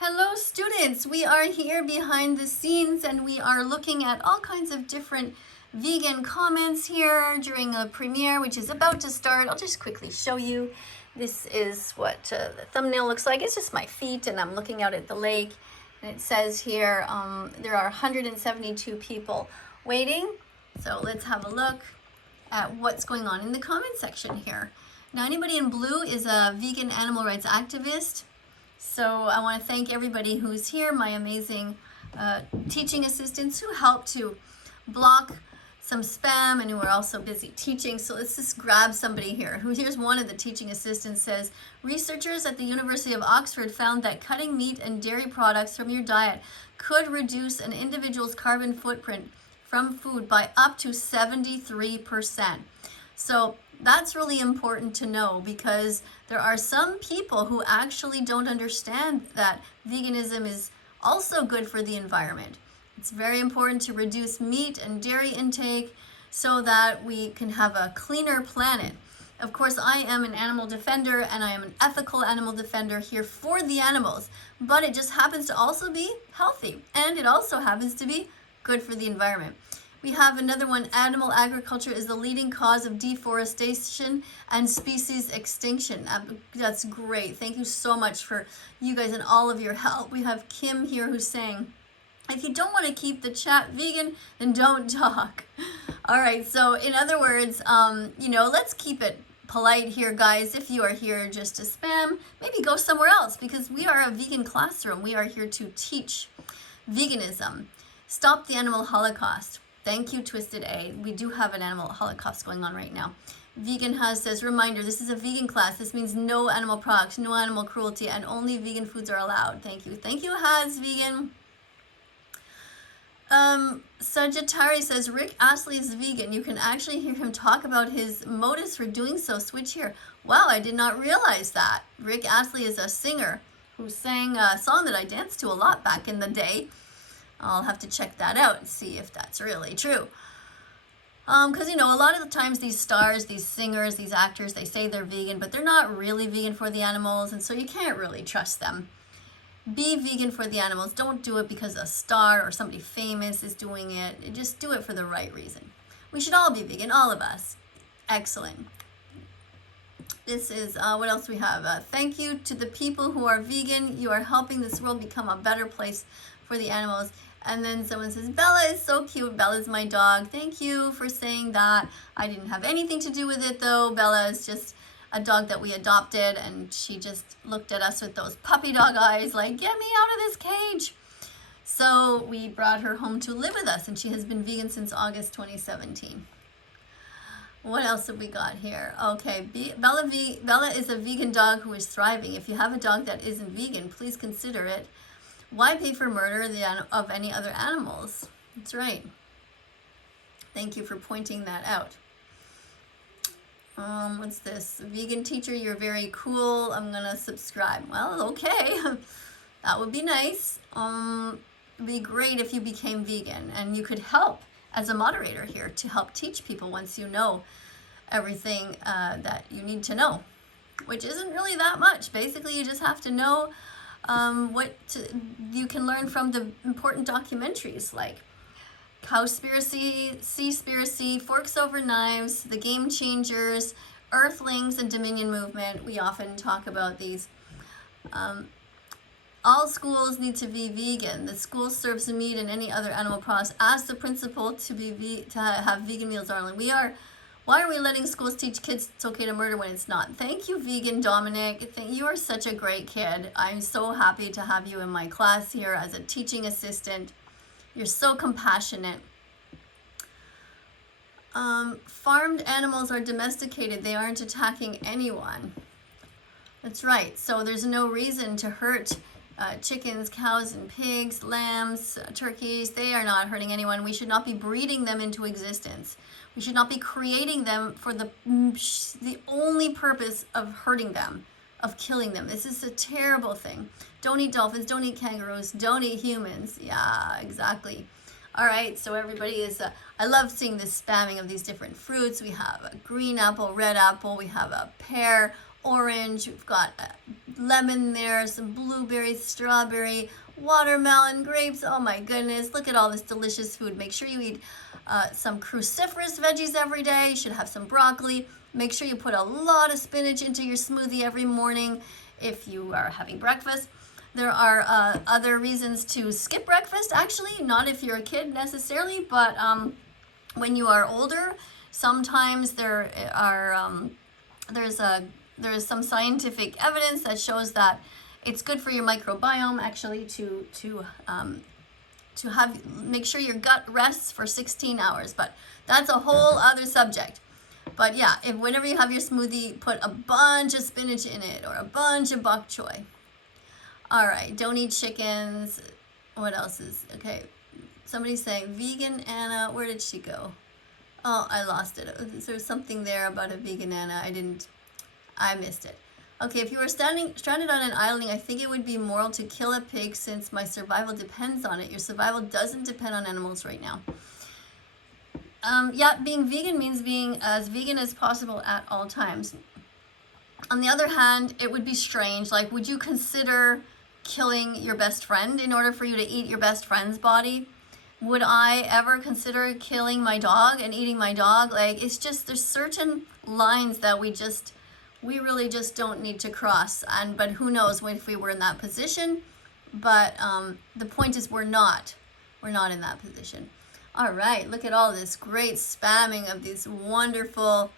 Hello students, we are here behind the scenes and we are looking at all kinds of different vegan comments here during a premiere which is about to start. I'll just quickly show you. This is what the thumbnail looks like. It's just my feet and I'm looking out at the lake, and it says here there are 172 people waiting. So let's have a look at what's going on in the comment section here. Now anybody in blue is a vegan animal rights activist. So I want to thank everybody who's here, my amazing teaching assistants who help to block some spam and who are also busy teaching. So let's just grab somebody here. Here's one of the teaching assistants. Says, researchers at the University of Oxford found that cutting meat and dairy products from your diet could reduce an individual's carbon footprint from food by up to 73%. So that's really important to know, because there are some people who actually don't understand that veganism is also good for the environment. It's very important to reduce meat and dairy intake so that we can have a cleaner planet. Of course, I am an animal defender and I am an ethical animal defender here for the animals, but it just happens to also be healthy, and it also happens to be good for the environment. We have another one. Animal agriculture is the leading cause of deforestation and species extinction. That's great. Thank you so much for you guys and all of your help. We have Kim here who's saying, if you don't want to keep the chat vegan, then don't talk. All right. So in other words, let's keep it polite here, guys. If you are here just to spam, maybe go somewhere else, because we are a vegan classroom. We are here to teach veganism. Stop the animal holocaust. Thank you, Twisted A. We do have an animal holocaust going on right now. Vegan Has says, reminder, this is a vegan class. This means no animal products, no animal cruelty, and only vegan foods are allowed. Thank you. Thank you, Has Vegan. Sagittari says, Rick Astley is vegan. You can actually hear him talk about his motives for doing so. Switch here. Wow, I did not realize that. Rick Astley is a singer who sang a song that I danced to a lot back in the day. I'll have to check that out and see if that's really true. Because, a lot of the times these stars, these singers, these actors, they say they're vegan, but they're not really vegan for the animals, and so you can't really trust them. Be vegan for the animals. Don't do it because a star or somebody famous is doing it. Just do it for the right reason. We should all be vegan, all of us. Excellent. This is, what else we have? Thank you to the people who are vegan. You are helping this world become a better place for the animals. And then someone says, Bella is so cute. Bella's my dog. Thank you for saying that. I didn't have anything to do with it, though. Bella is just a dog that we adopted, and she just looked at us with those puppy dog eyes like, get me out of this cage. So we brought her home to live with us, and she has been vegan since August 2017. What else have we got here? Okay, Bella is a vegan dog who is thriving. If you have a dog that isn't vegan, please consider it. Why pay for murder of any other animals? That's right. Thank you for pointing that out. What's this? Vegan teacher, you're very cool. I'm gonna subscribe. Well, okay. That would be nice. It'd be great if you became vegan and you could help as a moderator here to help teach people once you know everything that you need to know, which isn't really that much. Basically, you just have to know you can learn from the important documentaries like Cowspiracy, Seaspiracy, Forks Over Knives, The Game Changers, Earthlings, and Dominion Movement. We often talk about these. All schools need to be vegan. The school serves meat and any other animal products. Ask the principal to have vegan meals only. Why are we letting schools teach kids it's okay to murder when it's not? Thank you, Vegan Dominic. You are such a great kid. I'm so happy to have you in my class here as a teaching assistant. You're so compassionate. Farmed animals are domesticated. They aren't attacking anyone. That's right. So there's no reason to hurt chickens, cows, and pigs, lambs, turkeys. They are not hurting anyone. We should not be breeding them into existence. We should not be creating them for the only purpose of hurting them, of killing them. This is a terrible thing. Don't eat dolphins, don't eat kangaroos, don't eat humans. Yeah, exactly. All right, so everybody is, I love seeing this spamming of these different fruits. We have a green apple, red apple, we have a pear, orange, we've got lemon there, some blueberries, strawberry, watermelon, grapes. Oh my goodness, look at all this delicious food. Make sure you eat some cruciferous veggies every day. You should have some broccoli. Make sure you put a lot of spinach into your smoothie every morning if you are having breakfast. There are other reasons to skip breakfast, actually, not if you're a kid necessarily, but when you are older, sometimes there's some scientific evidence that shows that it's good for your microbiome actually to make sure your gut rests for 16 hours, but that's a whole other subject. But yeah, whenever you have your smoothie, put a bunch of spinach in it or a bunch of bok choy. All right, don't eat chickens. What else is, okay. Somebody's saying vegan Anna, where did she go? Oh, I lost it. There's something there about a vegan Anna. I missed it. Okay, if you were stranded on an island, I think it would be moral to kill a pig since my survival depends on it. Your survival doesn't depend on animals right now. Yeah, being vegan means being as vegan as possible at all times. On the other hand, it would be strange. Like, would you consider killing your best friend in order for you to eat your best friend's body? Would I ever consider killing my dog and eating my dog? Like, it's just, there's certain lines that we really just don't need to cross. But who knows if we were in that position. But the point is we're not in that position. All right, look at all this great spamming of these wonderful,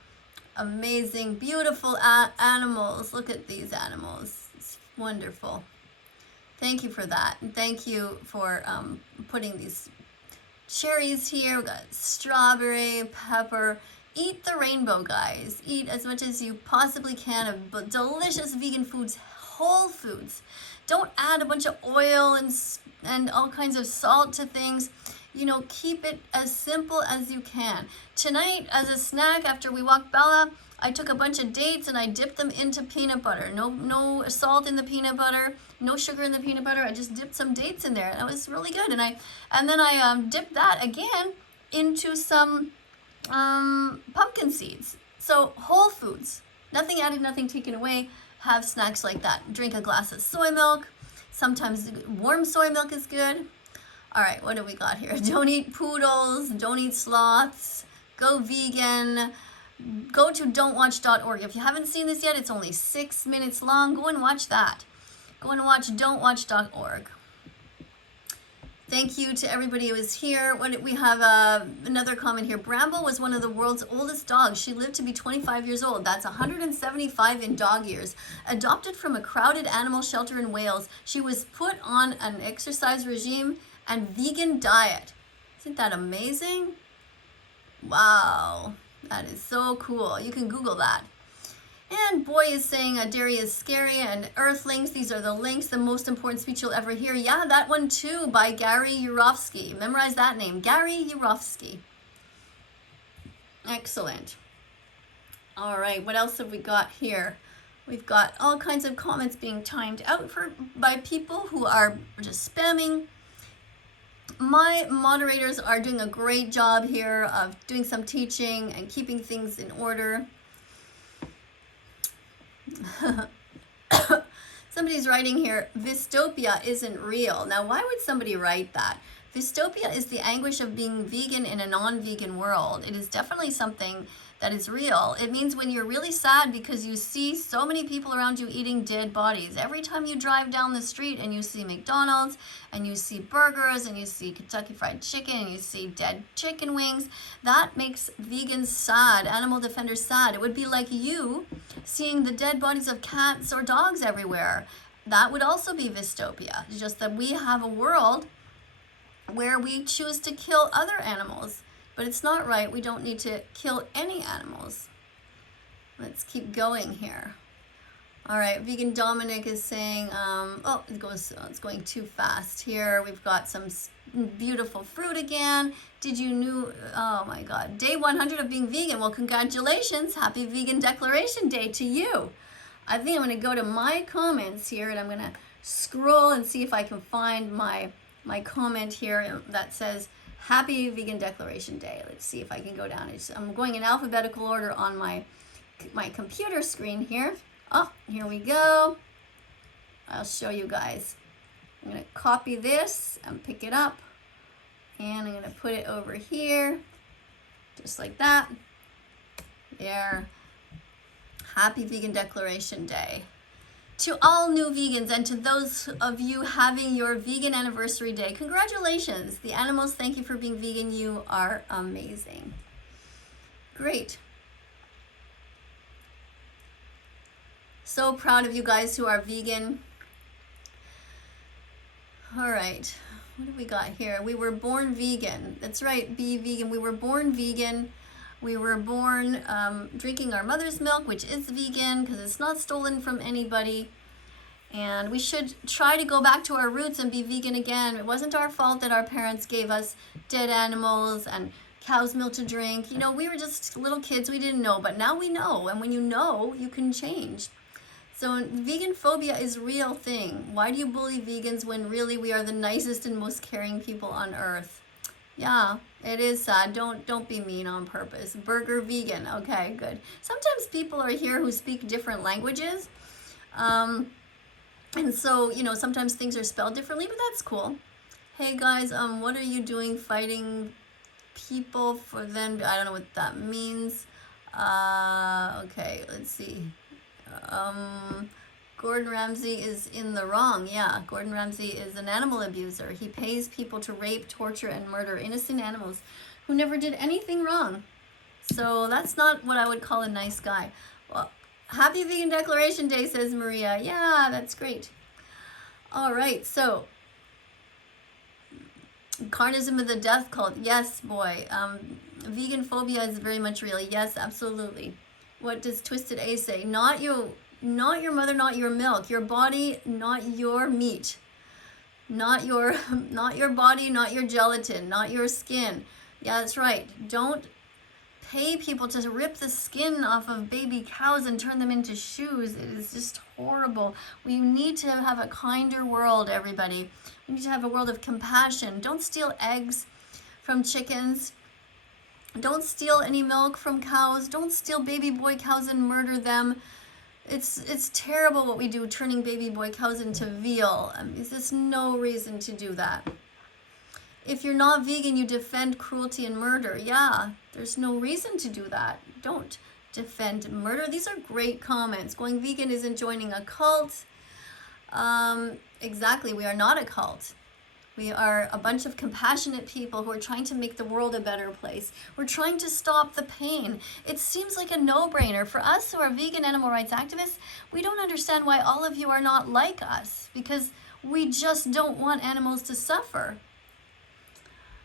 amazing, beautiful animals. Look at these animals. It's wonderful. Thank you for that. And thank you for putting these cherries here. We've got strawberry, pepper. Eat the rainbow, guys. Eat as much as you possibly can of delicious vegan foods, whole foods. Don't add a bunch of oil and all kinds of salt to things. You know, keep it as simple as you can. Tonight, as a snack, after we walked Bella, I took a bunch of dates and I dipped them into peanut butter. No salt in the peanut butter, no sugar in the peanut butter. I just dipped some dates in there. That was really good. And then I dipped that again into some pumpkin seeds. So whole foods, nothing added, nothing taken away. Have snacks like that. Drink a glass of soy milk. Sometimes warm soy milk is good. All right, what do we got here? Don't eat poodles, don't eat sloths, go vegan. Go to don'twatch.org. If you haven't seen this yet, it's only 6 minutes long. Go and watch that. Go and watch don'twatch.org. Thank you to everybody who is here. We have another comment here. Bramble was one of the world's oldest dogs. She lived to be 25 years old. That's 175 in dog years. Adopted from a crowded animal shelter in Wales, she was put on an exercise regime and vegan diet. Isn't that amazing? Wow, that is so cool. You can Google that. And Boy is saying dairy is scary and Earthlings. These are the links. The most important speech you'll ever hear. Yeah, that one too by Gary Yourofsky. Memorize that name, Gary Yourofsky. Excellent. All right, what else have we got here? We've got all kinds of comments being timed out by people who are just spamming. My moderators are doing a great job here of doing some teaching and keeping things in order. Somebody's writing here, dystopia isn't real. Now, why would somebody write that? Dystopia is the anguish of being vegan in a non-vegan world. It is definitely something that is real. It means when you're really sad because you see so many people around you eating dead bodies. Every time you drive down the street and you see McDonald's and you see burgers and you see Kentucky Fried Chicken and you see dead chicken wings, that makes vegans sad, animal defenders sad. It would be like you seeing the dead bodies of cats or dogs everywhere. That would also be dystopia. It's just that we have a world where we choose to kill other animals. But it's not right. We don't need to kill any animals. Let's keep going here. All right, Vegan Dominic is saying, it's going too fast here. We've got some beautiful fruit again. Oh my God, day 100 of being vegan. Well, congratulations. Happy Vegan Declaration Day to you. I think I'm going to go to my comments here and I'm going to scroll and see if I can find my comment here that says, Happy Vegan Declaration Day. Let's see if I can go down. I'm going in alphabetical order on my computer screen here. Oh, here we go. I'll show you guys. I'm going to copy this and pick it up. And I'm going to put it over here. Just like that. There. Happy Vegan Declaration Day. To all new vegans and to those of you having your vegan anniversary day, congratulations. The animals, thank you for being vegan. You are amazing. Great. So proud of you guys who are vegan. All right. What do we got here? We were born vegan. That's right, be vegan. We were born vegan. We were born drinking our mother's milk, which is vegan because it's not stolen from anybody. And we should try to go back to our roots and be vegan again. It wasn't our fault that our parents gave us dead animals and cow's milk to drink. You know, we were just little kids. We didn't know, but now we know. And when you know, you can change. So vegan phobia is a real thing. Why do you bully vegans when really we are the nicest and most caring people on earth? Yeah, it is sad. Don't be mean on purpose. Burger vegan. Okay, good. Sometimes people are here who speak different languages. And so, you know, sometimes things are spelled differently, but that's cool. Hey guys, what are you doing fighting people for them? I don't know what that means. Okay, let's see. Gordon Ramsay is in the wrong. Yeah, Gordon Ramsay is an animal abuser. He pays people to rape, torture, and murder innocent animals who never did anything wrong. So that's not what I would call a nice guy. Well, happy Vegan Declaration Day, says Maria. Yeah, that's great. All right, so carnism of the death cult. Yes, boy. Vegan phobia is very much real. Yes, absolutely. What does Twisted A say? Not you. Not your mother, not your milk, your body, not your meat, not your body, not your gelatin, not your skin. Yeah, that's right. Don't pay people to rip the skin off of baby cows and turn them into shoes. It is just horrible. We need to have a kinder world, everybody. We need to have a world of compassion. Don't steal eggs from chickens. Don't steal any milk from cows. Don't steal baby boy cows and murder them. It's terrible what we do, turning baby boy cows into veal. There's no reason to do that. If you're not vegan, you defend cruelty and murder. Yeah, there's no reason to do that. Don't defend murder. These are great comments. Going vegan isn't joining a cult. Exactly, we are not a cult. We are a bunch of compassionate people who are trying to make the world a better place. We're trying to stop the pain. It seems like a no-brainer. For us who are vegan animal rights activists, we don't understand why all of you are not like us, because we just don't want animals to suffer.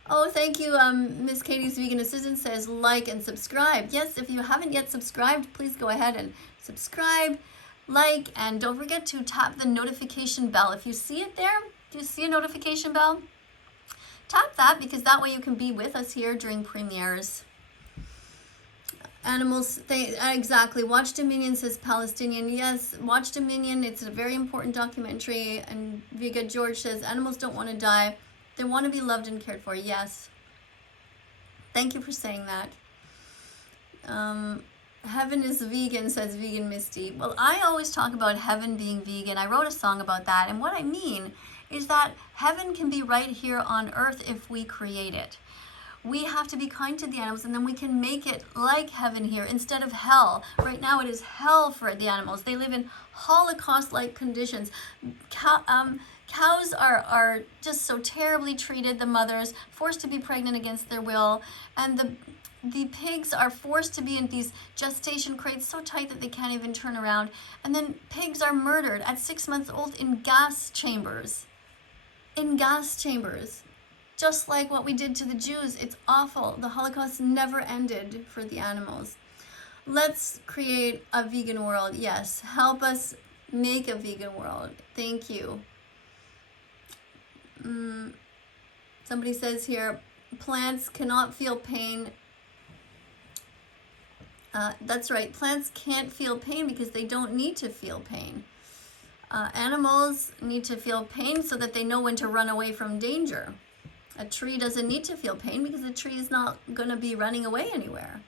Oh, thank you. Miss Katie's Vegan Assistant says like and subscribe. Yes, if you haven't yet subscribed, please go ahead and subscribe, like, and don't forget to tap the notification bell. If you see it there, do you see a notification bell? Tap that, because that way you can be with us here during premieres. Animals, exactly. Watch Dominion, says Palestinian. Yes, Watch Dominion. It's a very important documentary. And Viga George says animals don't want to die. They want to be loved and cared for. Yes. Thank you for saying that. Heaven is vegan, says Vegan Misty. Well, I always talk about heaven being vegan. I wrote a song about that. And what I mean is that heaven can be right here on earth if we create it. We have to be kind to the animals, and then we can make it like heaven here instead of hell. Right now it is hell for the animals. They live in holocaust-like conditions. Cows are just so terribly treated, the mothers, forced to be pregnant against their will, and the pigs are forced to be in these gestation crates so tight that they can't even turn around. And then pigs are murdered at 6 months old in gas chambers. In gas chambers. Just like what we did to the Jews. It's awful. The Holocaust never ended for the animals. Let's create a vegan world. Yes, help us make a vegan world. Thank you. Somebody says here, plants cannot feel pain. That's right, plants can't feel pain because they don't need to feel pain. Animals need to feel pain so that they know when to run away from danger. A tree doesn't need to feel pain because the tree is not going to be running away anywhere.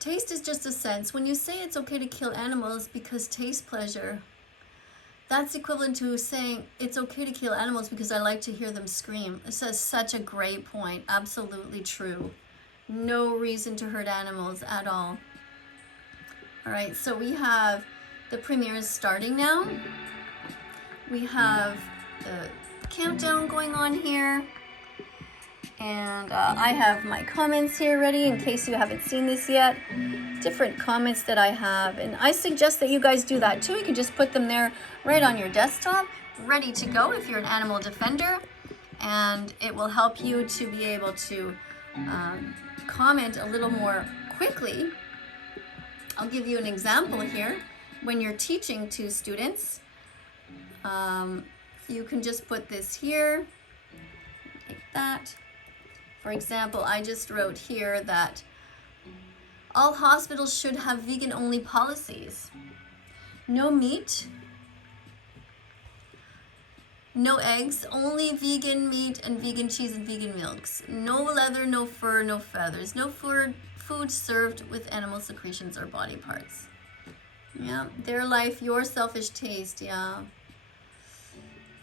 Taste is just a sense. When you say it's okay to kill animals because taste pleasure, That's equivalent to saying it's okay to kill animals because I like to hear them scream. This is such a great point. Absolutely true. No reason to hurt animals at all. All right, so we have the premiere is starting now. We have the countdown going on here. And I have my comments here ready in case you haven't seen this yet. Different comments that I have. And I suggest that you guys do that too. You can just put them there right on your desktop, ready to go if you're an animal defender. And it will help you to be able to comment a little more quickly. I'll give you an example here. When you're teaching to students, you can just put this here, like that. For example, I just wrote here that all hospitals should have vegan-only policies. No meat, no eggs, only vegan meat and vegan cheese and vegan milks. No leather, no fur, no feathers. No food served with animal secretions or body parts. Yeah, their life, your selfish taste, yeah.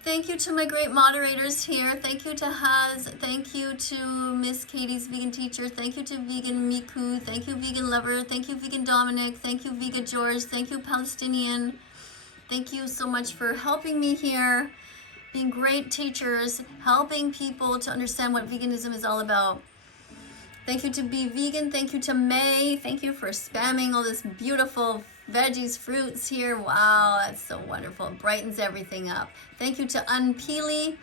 Thank you to my great moderators here. Thank you to Haz. Thank you to Miss Katie's Vegan Teacher. Thank you to Vegan Miku. Thank you, Vegan Lover. Thank you, Vegan Dominic. Thank you, Vegan George. Thank you, Palestinian. Thank you so much for helping me here, being great teachers, helping people to understand what veganism is all about. Thank you to Be Vegan. Thank you to May. Thank you for spamming all this beautiful veggies, fruits here. Wow, that's so wonderful. It brightens everything up. Thank you to Unpeely.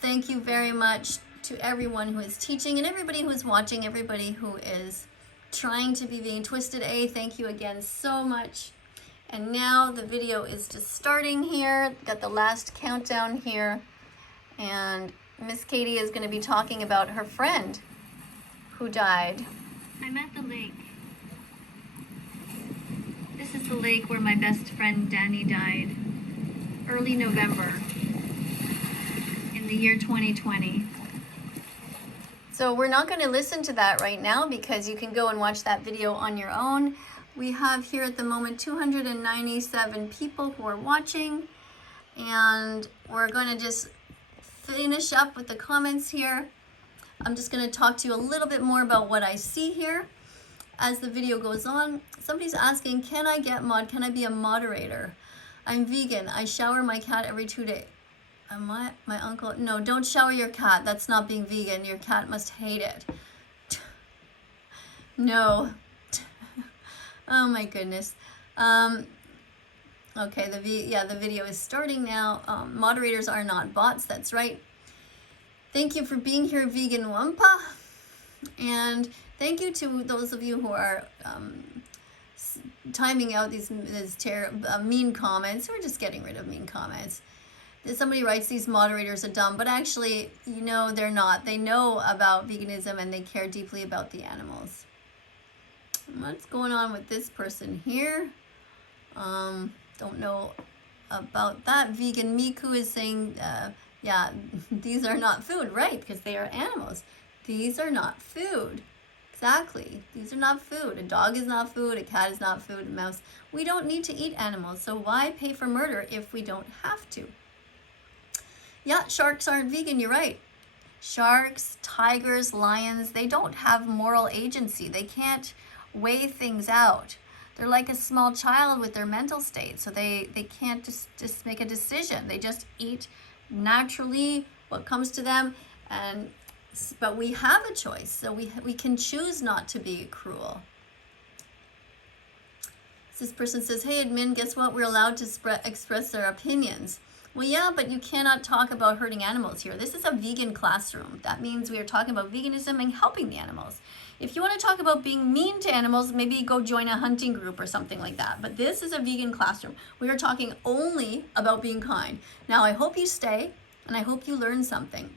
Thank you very much to everyone who is teaching and everybody who is watching, everybody who is trying to be vegan. Twisted A, thank you again so much. And now the video is just starting here. Got the last countdown here. And Miss Katie is going to be talking about her friend who died. I'm at the lake. This is the lake where my best friend Danny died. Early November in the year 2020. So we're not going to listen to that right now because you can go and watch that video on your own. We have here at the moment 297 people who are watching, and we're going to just finish up with the comments here. I'm just going to talk to you a little bit more about what I see here as the video goes on. Somebody's asking, can I get mod? Can I be a moderator? I'm vegan. I shower my cat every 2 days. My uncle, no, don't shower your cat. That's not being vegan. Your cat must hate it. No. Oh my goodness. Okay, the video is starting now. Moderators are not bots. That's right. Thank you for being here, Vegan Wampa. And thank you to those of you who are timing out these mean comments. We're just getting rid of mean comments. Somebody writes these moderators are dumb, but actually, you know, they're not. They know about veganism and they care deeply about the animals. What's going on with this person here? Don't know about that. Vegan Miku is saying, yeah, these are not food, right? Because they are animals. These are not food. Exactly. These are not food. A dog is not food. A cat is not food. A mouse. We don't need to eat animals. So why pay for murder if we don't have to? Yeah, sharks aren't vegan. You're right. Sharks, tigers, lions, they don't have moral agency. They can't weigh things out. They're like a small child with their mental state. So they can't just make a decision. They just eat naturally what comes to them. But we have a choice. So we can choose not to be cruel. This person says, hey, admin, guess what? We're allowed to express their opinions. Well, yeah, but you cannot talk about hurting animals here. This is a vegan classroom. That means we are talking about veganism and helping the animals. If you want to talk about being mean to animals, maybe go join a hunting group or something like that. But this is a vegan classroom. We are talking only about being kind. Now, I hope you stay, and I hope you learn something.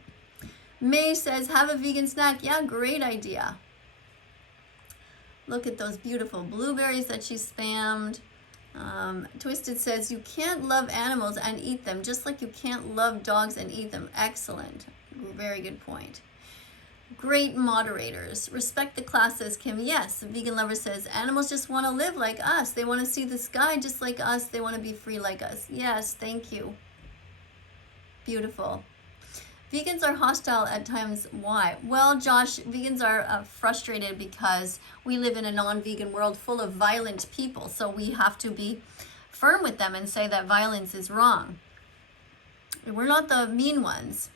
May says, have a vegan snack. Yeah, great idea. Look at those beautiful blueberries that she spammed. Twisted says, you can't love animals and eat them, just like you can't love dogs and eat them. Excellent. Very good point. Great moderators. Respect the class, says Kim. Yes, Vegan Lover says, animals just want to live like us. They want to see the sky just like us. They want to be free like us. Yes, thank you. Beautiful. Vegans are hostile at times. Why? Well, Josh, vegans are frustrated because we live in a non-vegan world full of violent people. So we have to be firm with them and say that violence is wrong. We're not the mean ones.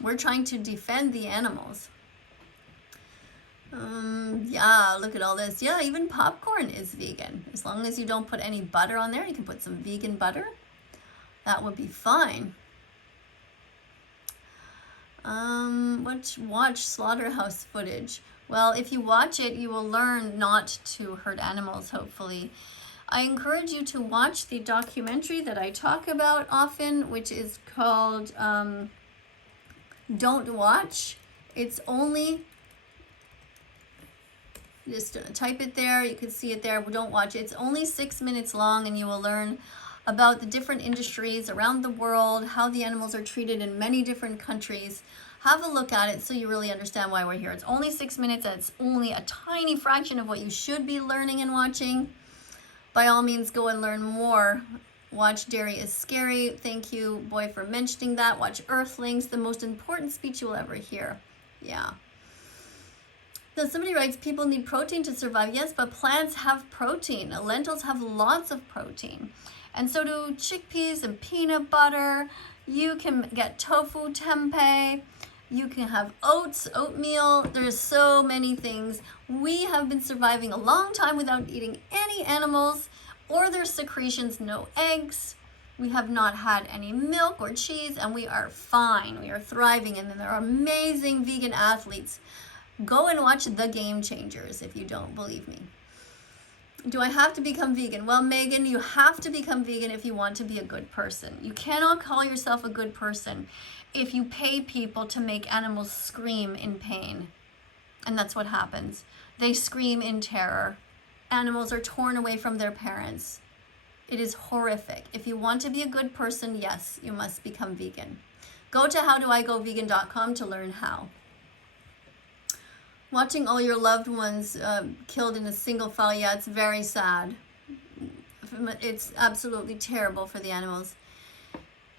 We're trying to defend the animals. Yeah, look at all this. Yeah, even popcorn is vegan. As long as you don't put any butter on there, you can put some vegan butter. That would be fine. Watch slaughterhouse footage. Well, if you watch it, you will learn not to hurt animals, hopefully. I encourage you to watch the documentary that I talk about often, which is called Don't Watch. It's only, just type it there, you can see it there, but don't watch it. It's only 6 minutes long, and you will learn about the different industries around the world, how the animals are treated in many different countries. Have a look at it so you really understand why we're here. It's only 6 minutes, and it's only a tiny fraction of what you should be learning and watching. By all means, go and learn more. Watch Dairy is Scary. Thank you, Boy, for mentioning that. Watch Earthlings, the most important speech you will ever hear. Yeah. Now, somebody writes, people need protein to survive. Yes, but plants have protein. Lentils have lots of protein. And so do chickpeas and peanut butter. You can get tofu, tempeh. You can have oats, oatmeal. There's so many things. We have been surviving a long time without eating any animals or their secretions, no eggs. We have not had any milk or cheese, and we are fine. We are thriving, and then there are amazing vegan athletes. Go and watch The Game Changers if you don't believe me. Do I have to become vegan? Well, Megan, you have to become vegan if you want to be a good person. You cannot call yourself a good person if you pay people to make animals scream in pain. And that's what happens. They scream in terror. Animals are torn away from their parents. It is horrific. If you want to be a good person, yes, you must become vegan. Go to howdoigovegan.com to learn how. Watching all your loved ones killed in a single fire, yeah, it's very sad. It's absolutely terrible for the animals.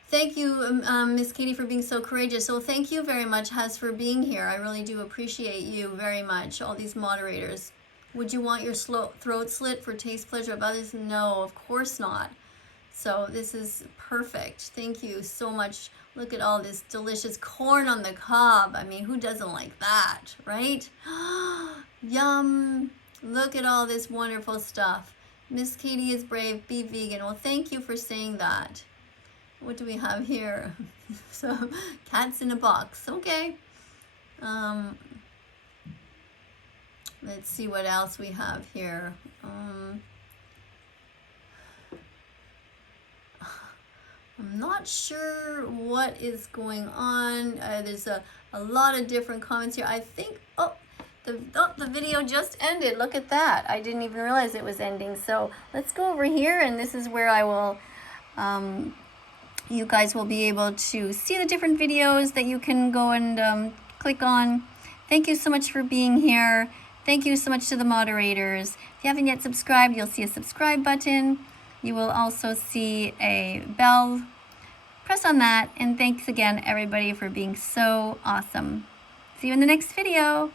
Thank you, Miss Katie, for being so courageous. So thank you very much, Has, for being here. I really do appreciate you very much, all these moderators. Would you want your throat slit for taste pleasure of others? No, of course not. So this is perfect. Thank you so much. Look at all this delicious corn on the cob. I mean, who doesn't like that, right? Yum. Look at all this wonderful stuff. Miss Katie is brave. Be vegan. Well, thank you for saying that. What do we have here? So, cats in a box. Okay. Let's see what else we have here. I'm not sure what is going on. There's a lot of different comments here. I think, the video just ended. Look at that. I didn't even realize it was ending. So let's go over here, and this is where I will, you guys will be able to see the different videos that you can go and click on. Thank you so much for being here. Thank you so much to the moderators. If you haven't yet subscribed, you'll see a subscribe button. You will also see a bell. Press on that, and thanks again, everybody, for being so awesome. See you in the next video.